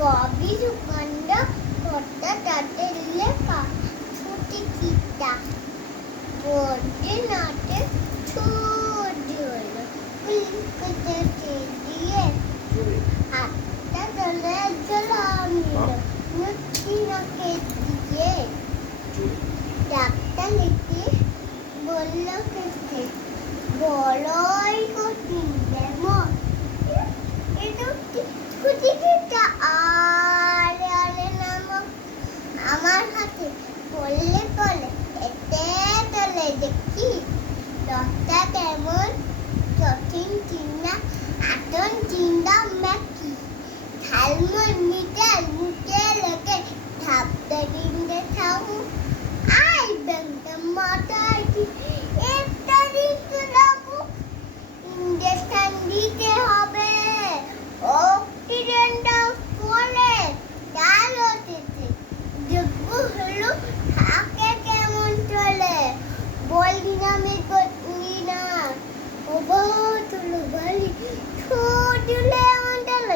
Gobi Sukanda Kota Tateleka Tuti Kita Coordinate Tudula Kulkata Tediye Atta Dalajalamina Nutina Ketiye Dakta Niti Bolla Kete Boloi Kotinde Mo Itu Kutikita Ale Ale Namak আমার হাতে বললে বলে এতে তলে দেখি দশটা কেমন চটিন চিন্না আটন চিন্তা ম্যাকি থালমন মিটাল মুটে লেগে ধাপতে দিনতে থাও আই ব্যাংকে মাথায় একটা দিন তো লাগু ইঞ্জেকশন দিতে হবে অক্সিজেনটা ফলে ডাল হতেছে দেখবো হলো থাকে কেমন চলে বলি না আমি করি না ও বহুত বলি ছোটলে আমার ডাল